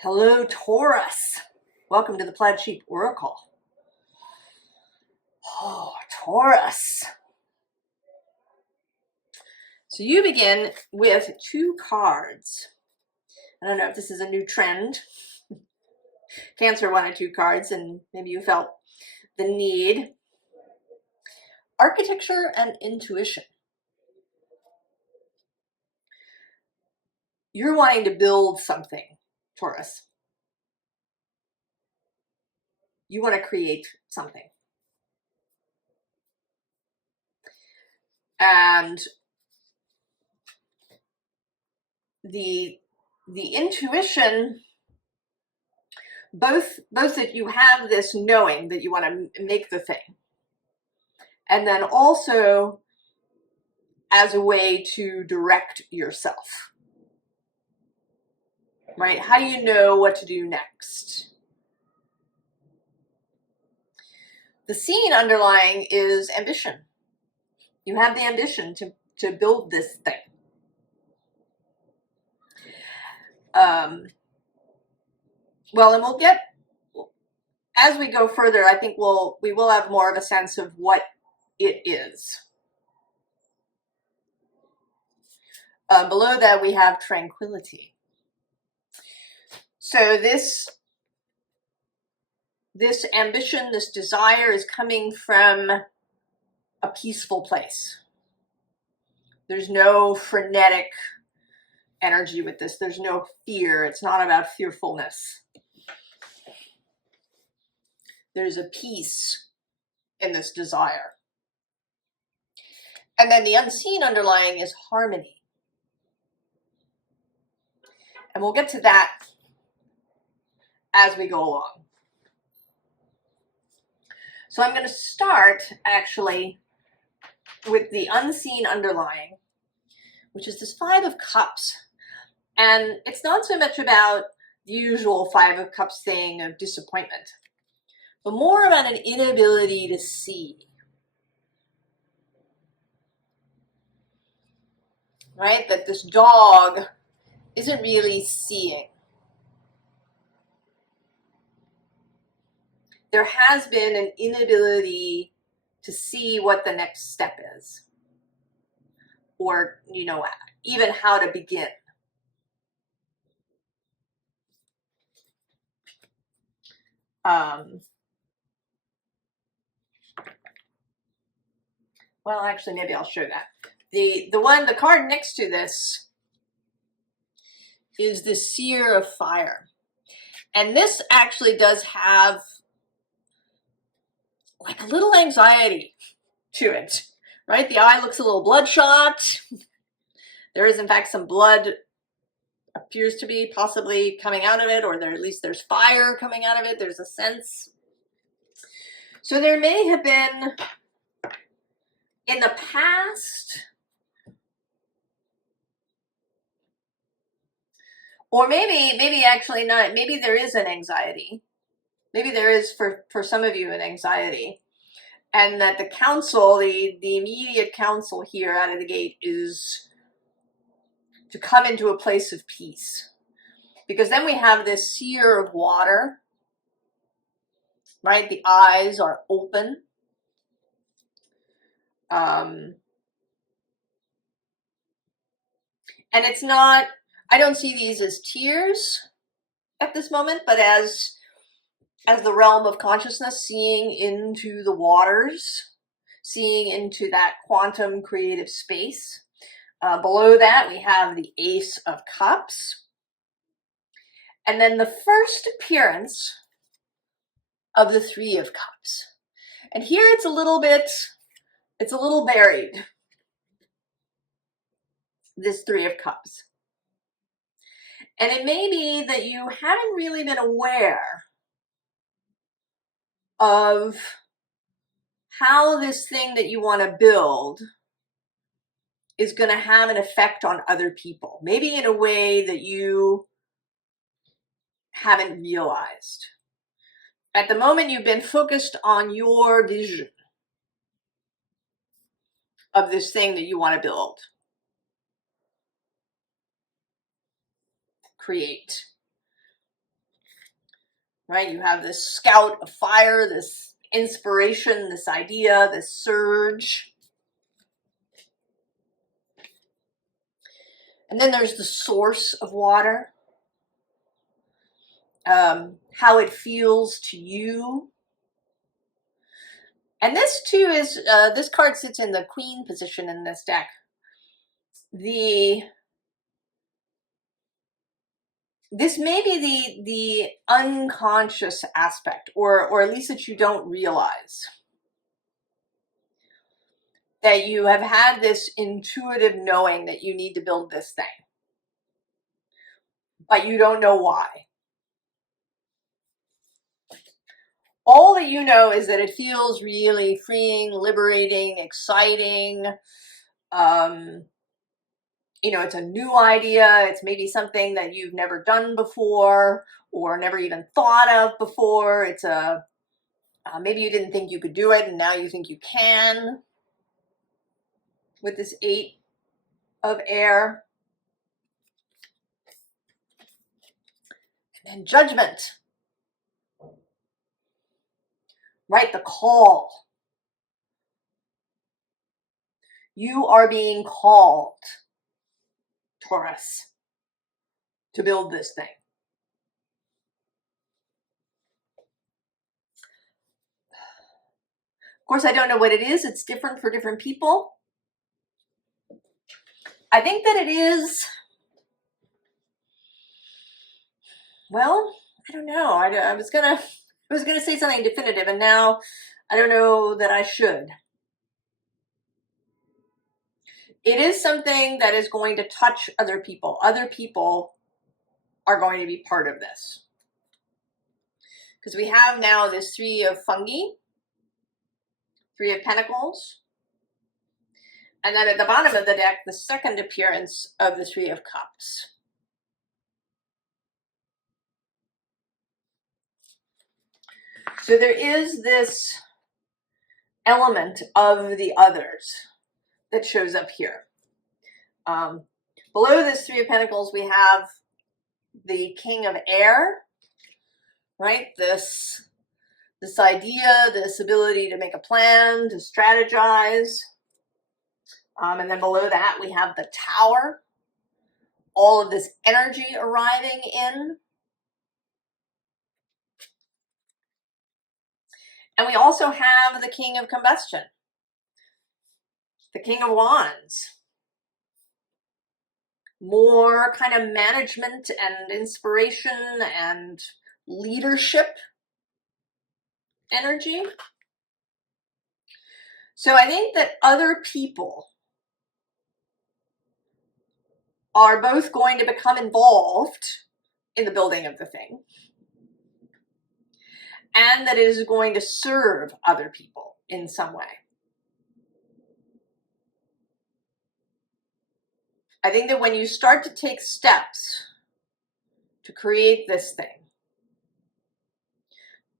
Hello, Taurus. Welcome to the Plaid Sheep Oracle. Oh, Taurus. So you begin with 2 cards. I don't know if this is a new trend. Cancer wanted 2 cards, and maybe you felt the need. Architecture and intuition. You're wanting to build something, Taurus. You want to create something. And the intuition, both that you have this knowing that you want to make the thing, and then also as a way to direct yourself, right? How do you know what to do next? The scene underlying is ambition. You have the ambition to build this thing. Well, and we'll get, as we go further, I think we will have more of a sense of what it is. Below that, we have tranquility. So this ambition, this desire is coming from a peaceful place. There's no frenetic energy with this. There's no fear. It's not about fearfulness. There's a peace in this desire. And then the unseen underlying is harmony. And we'll get to that as we go along. So I'm going to start actually with the unseen underlying, which is this 5 of Cups. And it's not so much about the usual 5 of Cups thing of disappointment, but more about an inability to see. Right? That this dog isn't really seeing. There has been an inability to see what the next step is, or, even how to begin. Well, actually, maybe I'll show that. The card next to this is the Seer of Fire. And this actually does have like a little anxiety to it, right? The eye looks a little bloodshot. There is, in fact, some blood appears to be possibly coming out of it, or at least there's fire coming out of it. There's a sense. So there may have been, in the past, or maybe actually not, maybe there is an anxiety. Maybe there is for some of you an anxiety. And that the counsel, the immediate counsel here out of the gate is to come into a place of peace. Because then we have this Seer of Water, right? The eyes are open. And it's not, I don't see these as tears at this moment, but as the realm of consciousness, seeing into the waters, seeing into that quantum creative space. Below that, we have the Ace of Cups. And then the first appearance of the 3 of Cups. And here it's a little buried, this 3 of Cups. And it may be that you haven't really been aware of how this thing that you want to build is going to have an effect on other people, maybe in a way that you haven't realized. At the moment, you've been focused on your vision of this thing that you want to build, create. right? You have this scout of fire, this inspiration, this idea, this surge. And then there's the source of water, how it feels to you. And this too is, this card sits in the queen position in this deck. This may be the unconscious aspect, or at least that you don't realize. That you have had this intuitive knowing that you need to build this thing. But you don't know why. All that you know is that it feels really freeing, liberating, exciting. You know, it's a new idea. It's maybe something that you've never done before or never even thought of before. It's maybe you didn't think you could do it and now you think you can with this 8 of air. And then judgment. Right, the call. You are being called, Taurus, to build this thing. Of course, I don't know what it is. It's different for different people. I think that it is, well, I don't know. I was gonna say something definitive, and now I don't know that I should. It is something that is going to touch other people. Other people are going to be part of this. Because we have now this 3 of fungi, 3 of pentacles, and then at the bottom of the deck, the second appearance of the 3 of cups. So there is this element of the others that shows up here. Below this 3 of pentacles, we have the king of air, right? This idea, this ability to make a plan, to strategize. And then below that, we have the tower, all of this energy arriving in. And we also have the king of combustion, the king of wands. More kind of management and inspiration and leadership energy. So I think that other people are both going to become involved in the building of the thing, and that it is going to serve other people in some way. I think that when you start to take steps to create this thing,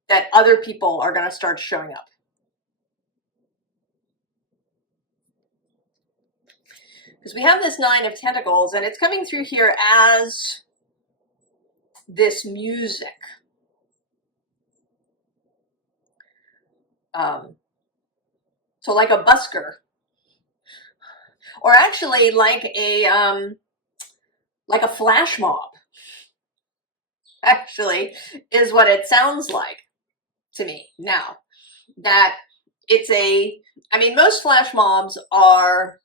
that other people are going to start showing up. Because we have this 9 of Pentacles, and it's coming through here as this music. So like a busker, or actually like a flash mob, actually, is what it sounds like to me now. That it's I mean, most flash mobs are,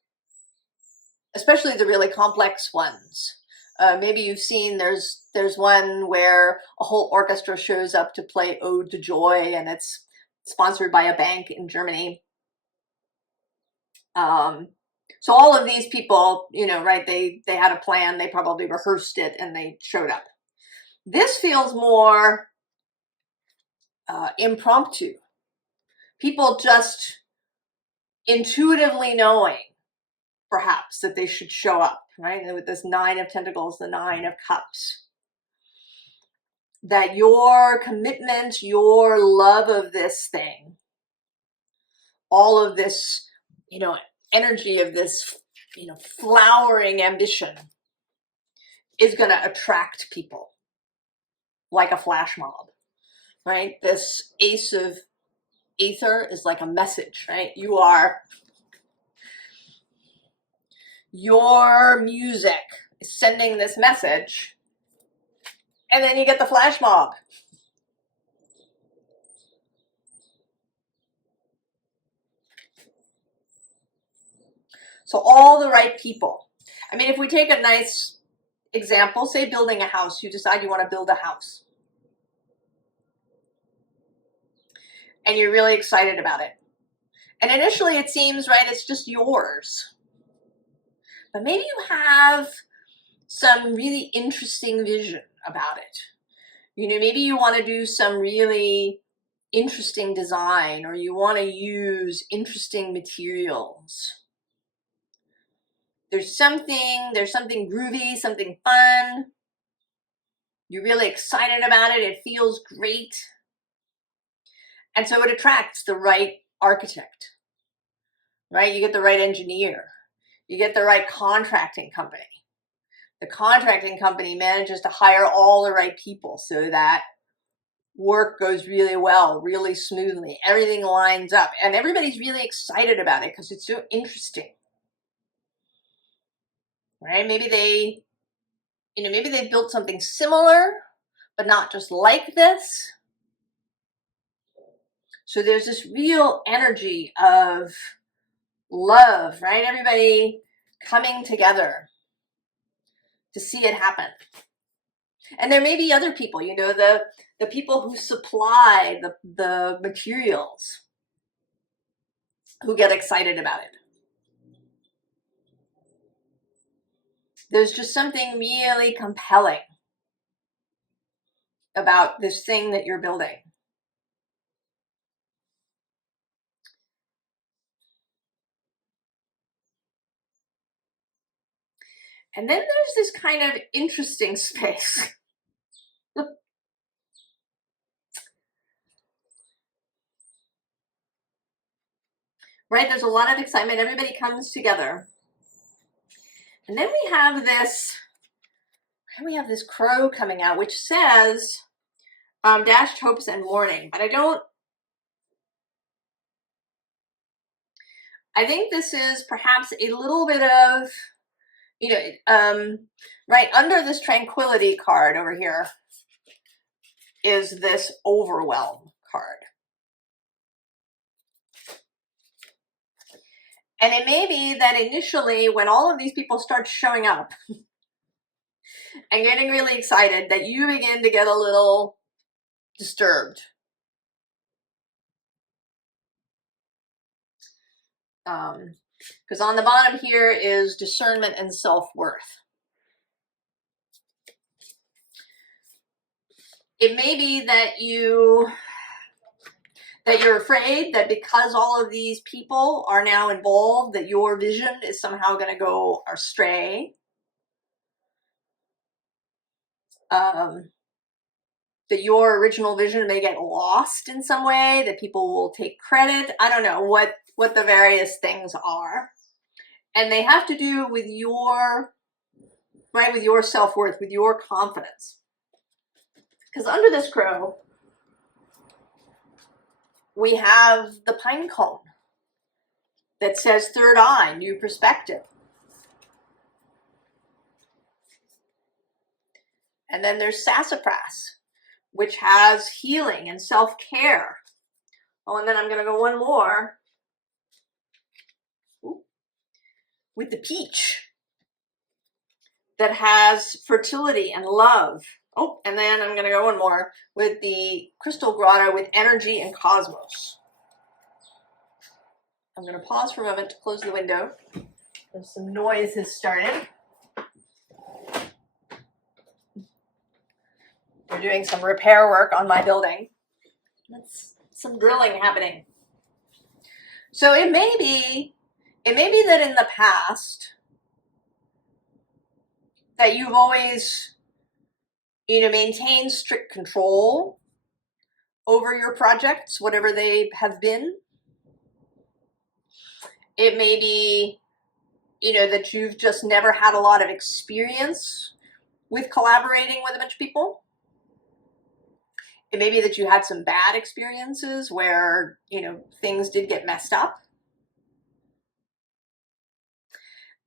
especially the really complex ones. Maybe you've seen there's one where a whole orchestra shows up to play Ode to Joy, and it's sponsored by a bank in Germany. So all of these people, you know, right, they had a plan, they probably rehearsed it, and they showed up. This feels more impromptu. People just intuitively knowing, perhaps, that they should show up, right? And with this 9 of Pentacles, the 9 of Cups. That your commitment, your love of this thing, all of this, you know, energy of this, you know, flowering ambition is going to attract people like a flash mob. right? This Ace of Aether is like a message, right? Your music is sending this message, and then you get the flash mob. So all the right people. I mean, if we take a nice example, say building a house, you decide you want to build a house. And you're really excited about it. And initially it seems, right, it's just yours. But maybe you have some really interesting vision about it. You know, maybe you want to do some really interesting design, or you want to use interesting materials. There's something groovy, something fun. You're really excited about it. It feels great. And so it attracts the right architect, right? You get the right engineer. You get the right contracting company. The contracting company manages to hire all the right people so that work goes really well, really smoothly. Everything lines up, and everybody's really excited about it because it's so interesting, right? Maybe they've built something similar, but not just like this. So there's this real energy of love, right? Everybody coming together to see it happen. And there may be other people, you know, the people who supply the materials who get excited about it. There's just something really compelling about this thing that you're building. And then there's this kind of interesting space. Right? There's a lot of excitement. Everybody comes together. And then we have this crow coming out, which says dashed hopes and mourning. But I think this is perhaps a little bit of, you know, right under this tranquility card over here is this overwhelm card. And it may be that initially when all of these people start showing up and getting really excited, that you begin to get a little disturbed. Because on the bottom here is discernment and self-worth. It may be that you're afraid that because all of these people are now involved, that your vision is somehow going to go astray. That your original vision may get lost in some way, that people will take credit. I don't know what the various things are. And they have to do with your, right, with your self-worth, with your confidence. Because under this crow, we have the pine cone that says third eye, new perspective. And then there's sassafras, which has healing and self-care. Oh, and then I'm going to go one more with the peach that has fertility and love. Oh, and then I'm going to go one more with the crystal grotto with energy and cosmos. I'm going to pause for a moment to close the window. There's some noise has started. We're doing some repair work on my building. That's some drilling happening. So it may be that in the past that you've always, you know, maintained strict control over your projects, whatever they have been. It may be, you know, that you've just never had a lot of experience with collaborating with a bunch of people. It may be that you had some bad experiences where, things did get messed up.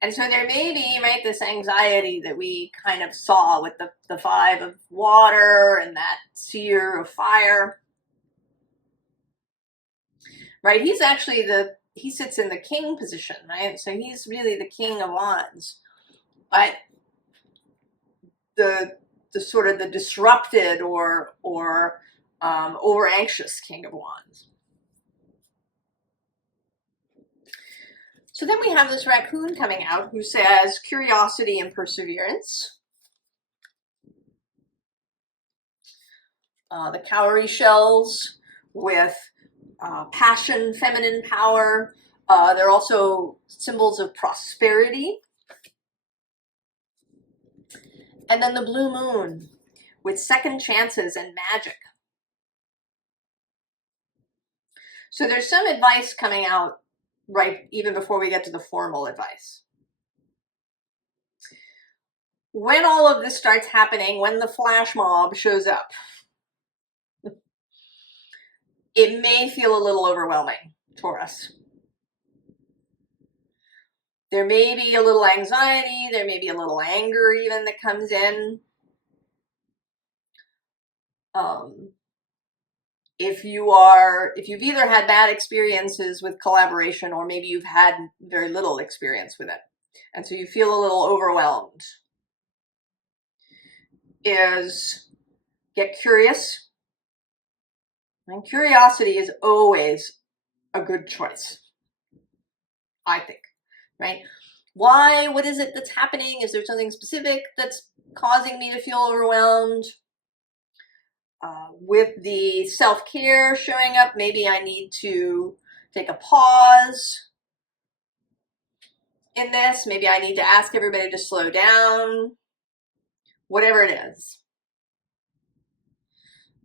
And so there may be, right, this anxiety that we kind of saw with the Five of Water and that Seer of Fire. Right? He's actually he sits in the king position, right? So he's really the King of Wands. But the sort of the disrupted or over anxious King of Wands. So then we have this raccoon coming out who says curiosity and perseverance. The cowrie shells with passion, feminine power. They're also symbols of prosperity. And then the blue moon with second chances and magic. So there's some advice coming out right even before we get to the formal advice. When all of this starts happening, when the flash mob shows up, it may feel a little overwhelming, Taurus. There may be a little anxiety, there may be a little anger even that comes in. If you've either had bad experiences with collaboration or maybe you've had very little experience with it, and so you feel a little overwhelmed, is get curious. And curiosity is always a good choice, I think, right? Why? What is it that's happening? Is there something specific that's causing me to feel overwhelmed? With the self-care showing up, maybe I need to take a pause in this. Maybe I need to ask everybody to slow down. Whatever it is.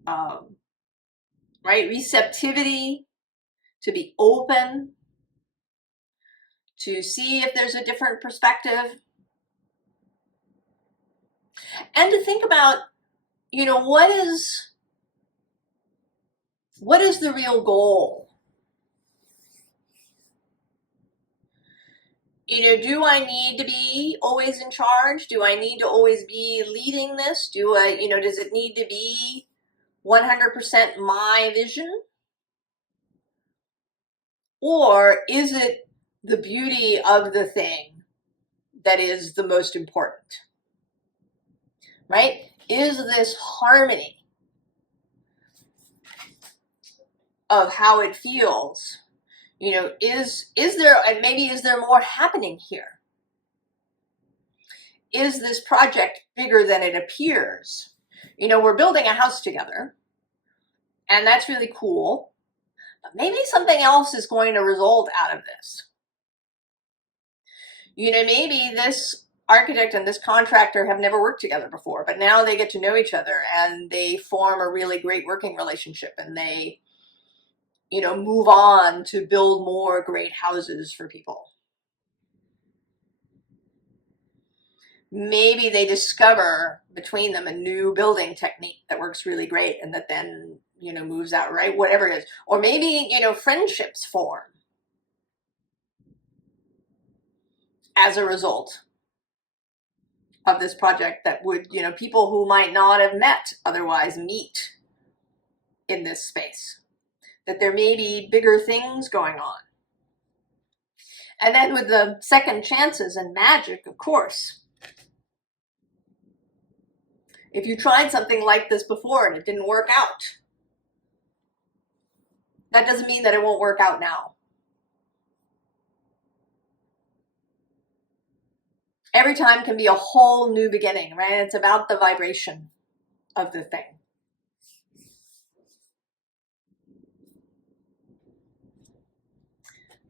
Right? Receptivity, to be open, to see if there's a different perspective. And to think about, what is the real goal? Do I need to be always in charge? Do I need to always be leading this? Does it need to be 100% my vision? Or is it the beauty of the thing that is the most important? Right? Is this harmony of how it feels? Is there more happening here? Is this project bigger than it appears? We're building a house together, and that's really cool. But maybe something else is going to result out of this. Maybe this architect and this contractor have never worked together before, but now they get to know each other and they form a really great working relationship, and they move on to build more great houses for people. Maybe they discover between them a new building technique that works really great and that then, moves out, right? Whatever it is. Or maybe, friendships form as a result of this project that would, people who might not have met otherwise meet in this space. That there may be bigger things going on. And then with the second chances and magic, of course. If you tried something like this before and it didn't work out, that doesn't mean that it won't work out now. Every time can be a whole new beginning, right? It's about the vibration of the thing.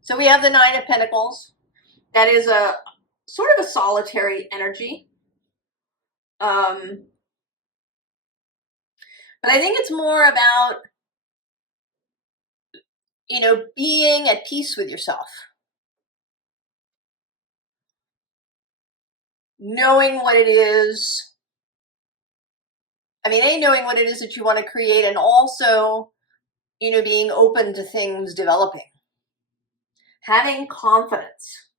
So we have the Nine of Pentacles. That is a sort of a solitary energy. But I think it's more about, being at peace with yourself. Knowing what it is I mean, A, knowing what it is that you want to create, and also, you know, being open to things developing. Having confidence.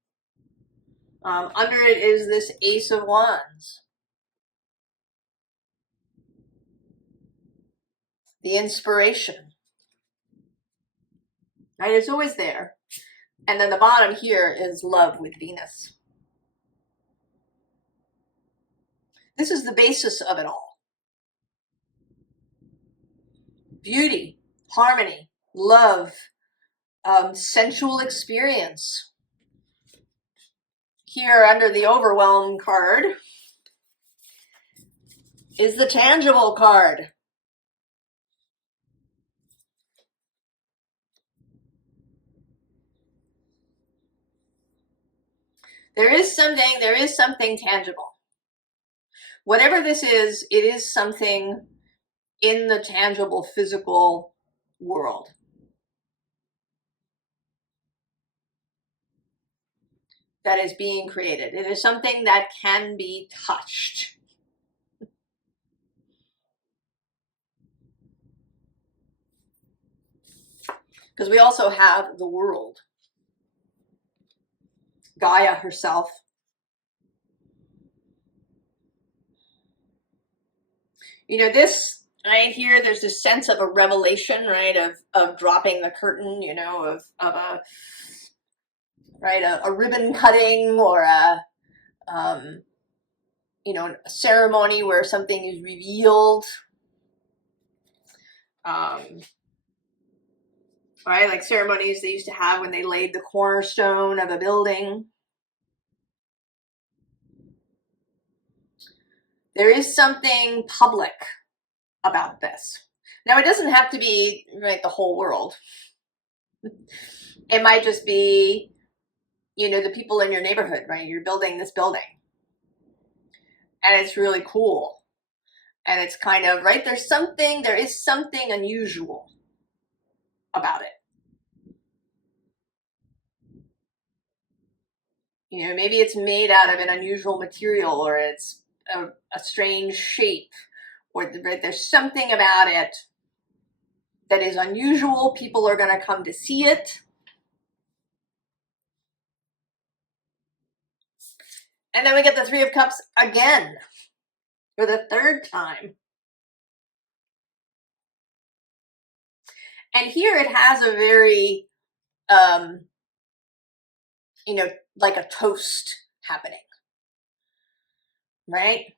Under it is this Ace of Wands. The inspiration. Right? It's always there. And then the bottom here is love with Venus. This is the basis of it all. Beauty, harmony, love, sensual experience. Here under the Overwhelm card is the tangible card. There is something tangible. Whatever this is, it is something in the tangible, physical world. That is being created. It is something that can be touched. Because we also have the world. Gaia herself. You know, this right here, there's this sense of a revelation, right, of dropping the curtain, you know, of a, right, a ribbon cutting, or a, you know, a ceremony where something is revealed. Right, like ceremonies they used to have when they laid the cornerstone of a building. There is something public about this. Now, it doesn't have to be, right, the whole world. It might just be, you know, the people in your neighborhood, right? You're building this building. And it's really cool. And it's kind of, right, there is something unusual about it. You know, maybe it's made out of an unusual material, or it's a strange shape, or there's something about it that is unusual. People are going to come to see it. And then we get the Three of Cups again, for the third time. And here it has a very, you know, like a toast happening, right?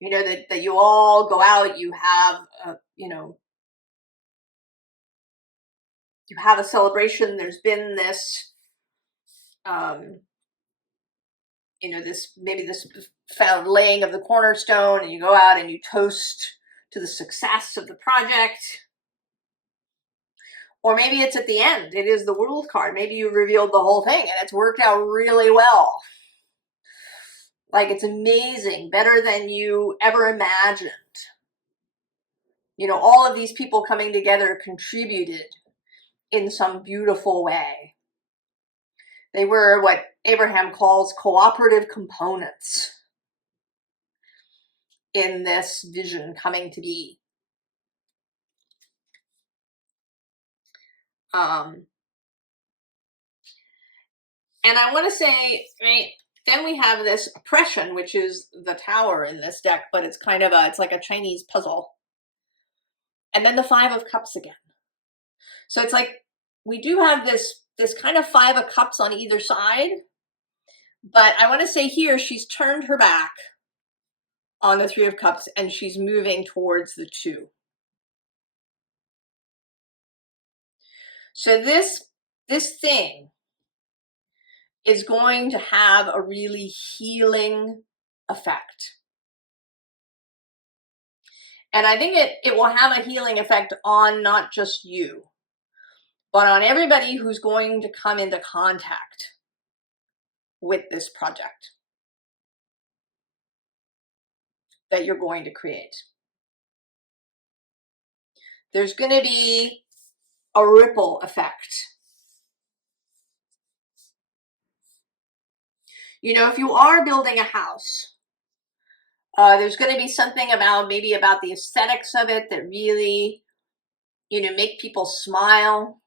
You know, that you all go out, you have, you know, you have a celebration. There's been this, you know, maybe this found laying of the cornerstone, and you go out and you toast to the success of the project. Or maybe it's at the end. It is the World card. Maybe you revealed the whole thing and it's worked out really well. Like, it's amazing, better than you ever imagined. You know, all of these people coming together contributed in some beautiful way. They were what Abraham calls cooperative components in this vision coming to be. And I want to say, right, then we have this oppression, which is the Tower in this deck, but it's kind of it's like a Chinese puzzle. And then the Five of Cups again. So it's like we do have this kind of Five of Cups on either side, but I want to say here she's turned her back on the Three of Cups and she's moving towards the Two. So this thing is going to have a really healing effect. And I think it will have a healing effect on not just you, but on everybody who's going to come into contact with this project that you're going to create. There's going to be a ripple effect. You know, if you are building a house, There's going to be something about maybe about the aesthetics of it that really, make people smile.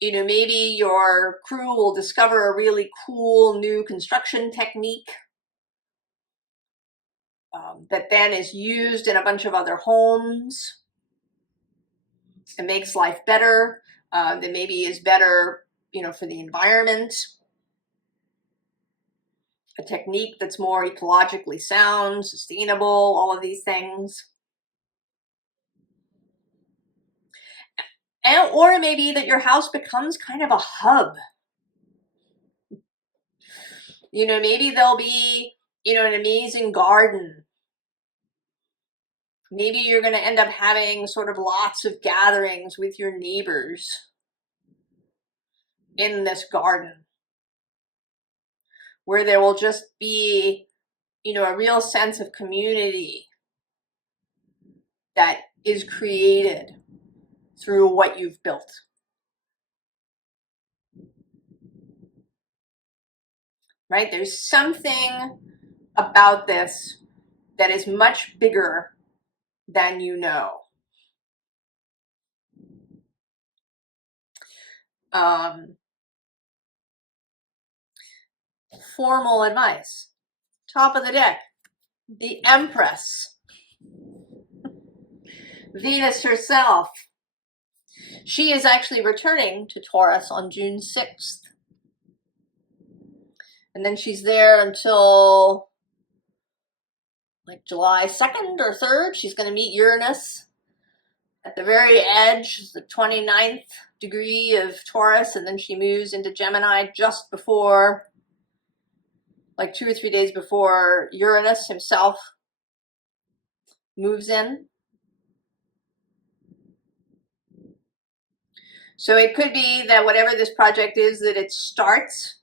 Maybe your crew will discover a really cool new construction technique that then is used in a bunch of other homes. It makes life better. That maybe is better, for the environment. A technique that's more ecologically sound, sustainable, all of these things. Or maybe that your house becomes kind of a hub. Maybe there'll be, an amazing garden. Maybe you're going to end up having sort of lots of gatherings with your neighbors in this garden, where there will just be, a real sense of community that is created through what you've built. Right? There's something about this that is much bigger than you know. Formal advice. Top of the deck, the Empress, Venus herself. She is actually returning to Taurus on June 6th. And then she's there until like July 2nd or 3rd. She's going to meet Uranus at the very edge, the 29th degree of Taurus, and then she moves into Gemini just before, like 2 or 3 days before Uranus himself moves in. So it could be that whatever this project is, that it starts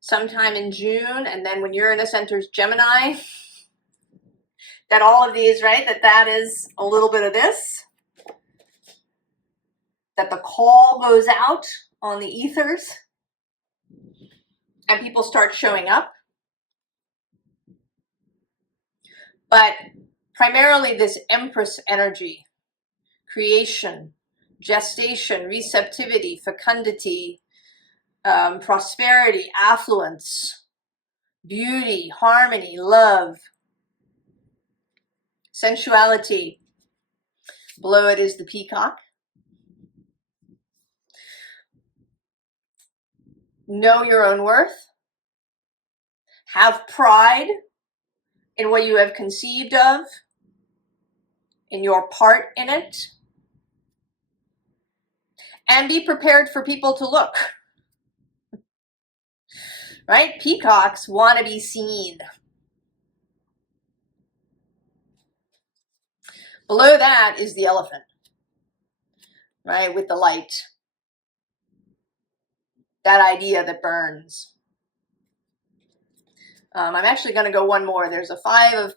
sometime in June, and then when Uranus enters Gemini, that all of these, right, that is a little bit of this, that the call goes out on the ethers, and people start showing up. But primarily this Empress energy, creation, gestation, receptivity, fecundity, prosperity, affluence, beauty, harmony, love, sensuality. Below it is the peacock. Know your own worth. Have pride in what you have conceived of, in your part in it. And be prepared for people to look. Right? Peacocks want to be seen. Below that is the elephant, right? With the light. That idea that burns. I'm actually going to go one more. There's a 5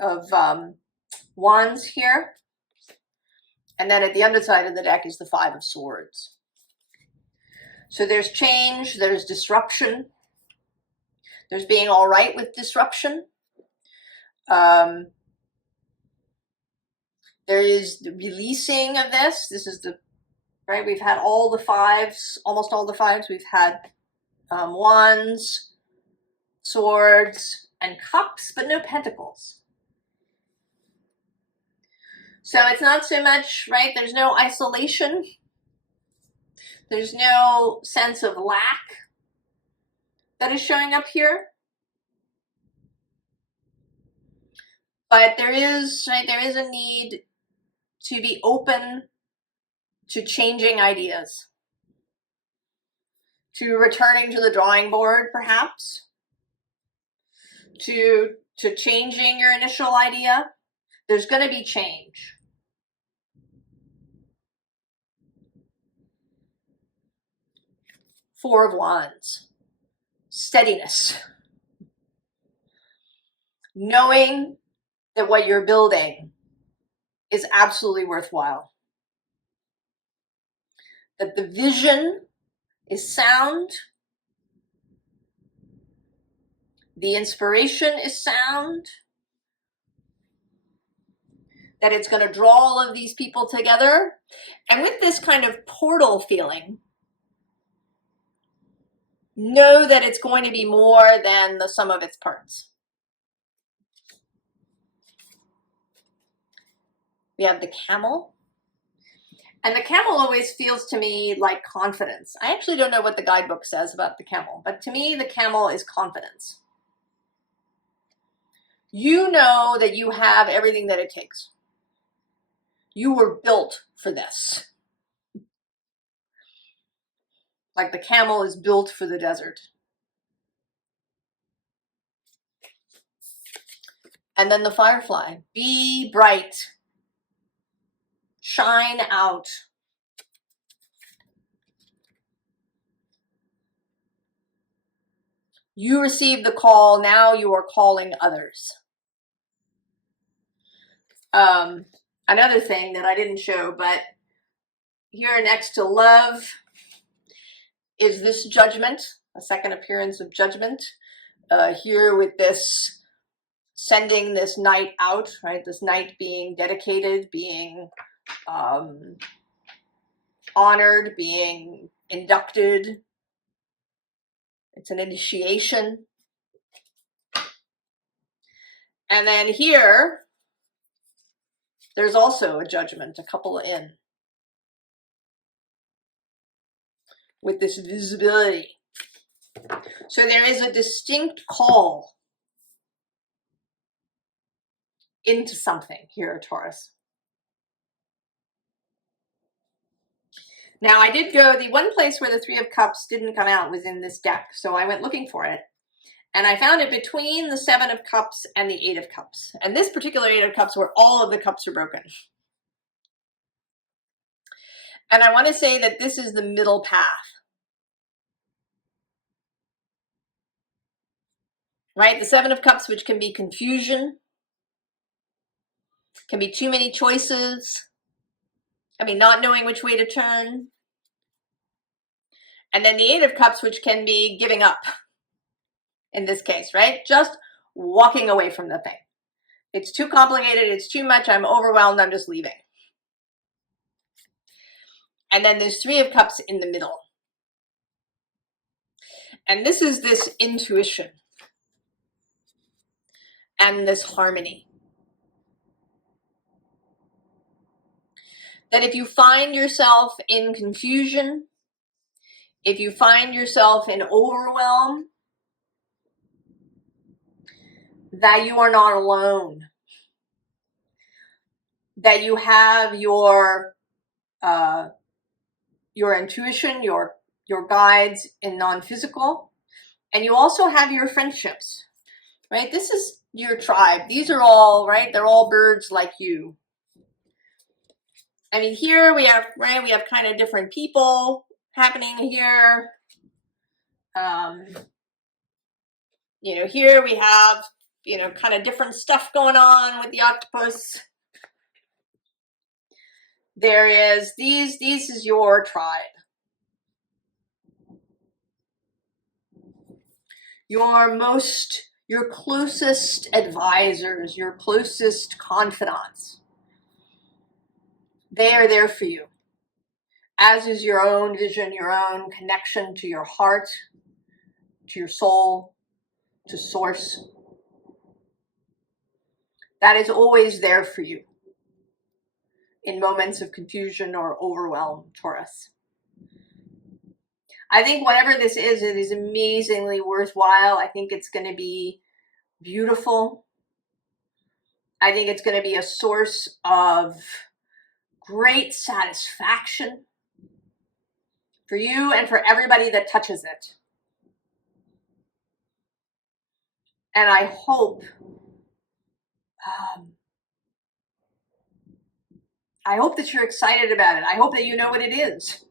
of wands here. And then at the underside of the deck is the 5 of swords. So there's change, there's disruption. There's being all right with disruption. There is the releasing of this. This is the, right, we've had all the 5s, almost all the 5s. We've had wands, swords, and cups, but no pentacles. So it's not so much, right, there's no isolation. There's no sense of lack that is showing up here. But there is, right, there is a need to be open to changing ideas, to returning to the drawing board, perhaps, to changing your initial idea. There's going to be change. Four of Wands. Steadiness. Knowing that what you're building is absolutely worthwhile. That the vision is sound. The inspiration is sound, that it's going to draw all of these people together. And with this kind of portal feeling, know that it's going to be more than the sum of its parts. We have the camel. And the camel always feels to me like confidence. I actually don't know what the guidebook says about the camel, but to me, the camel is confidence. You know that you have everything that it takes. You were built for this. Like the camel is built for the desert. And then the firefly. Be bright. Shine out. You received the call, now you are calling others. Another thing that I didn't show, but here next to love is this judgment, a second appearance of judgment. Here with this, sending this night out, right? This night being dedicated, being honored, being inducted. It's an initiation. And then here, there's also a judgment, a couple in, with this visibility. So there is a distinct call into something here, Taurus. Now I did go, the one place where the Three of Cups didn't come out was in this deck, so I went looking for it. And I found it between the Seven of Cups and the Eight of Cups. And this particular Eight of Cups where all of the cups are broken. And I want to say that this is the middle path. Right? The Seven of Cups, which can be confusion, can be too many choices, I mean, not knowing which way to turn. And then the Eight of Cups, which can be giving up in this case, right? Just walking away from the thing. It's too complicated, it's too much, I'm overwhelmed, I'm just leaving. And then there's Three of Cups in the middle. And this is this intuition and this harmony. That if you find yourself in confusion, if you find yourself in overwhelm, that you are not alone. That you have your intuition, your guides in non-physical, and you also have your friendships, right? This is your tribe. These are all, right? They're all birds like you. I mean, here we have, right? We have kind of different people happening here. You know, here we have, you know, kind of different stuff going on with the octopus. There is these is your tribe. Your closest advisors, your closest confidants. They are there for you. As is your own vision, your own connection to your heart, to your soul, to source. That is always there for you in moments of confusion or overwhelm, Taurus. I think whatever this is, it is amazingly worthwhile. I think it's going to be beautiful. I think it's going to be a source of great satisfaction for you and for everybody that touches it. And I hope that you're excited about it. I hope that you know what it is.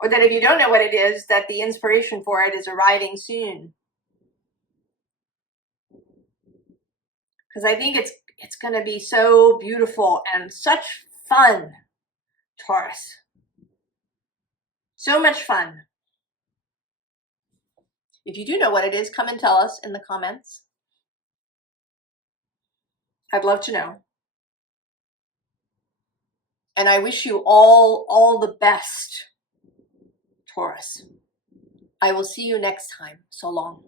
Or that if you don't know what it is, that the inspiration for it is arriving soon. Because I think it's going to be so beautiful and such fun, Taurus. So much fun. If you do know what it is, come and tell us in the comments. I'd love to know. And I wish you all the best, Taurus. I will see you next time. So long.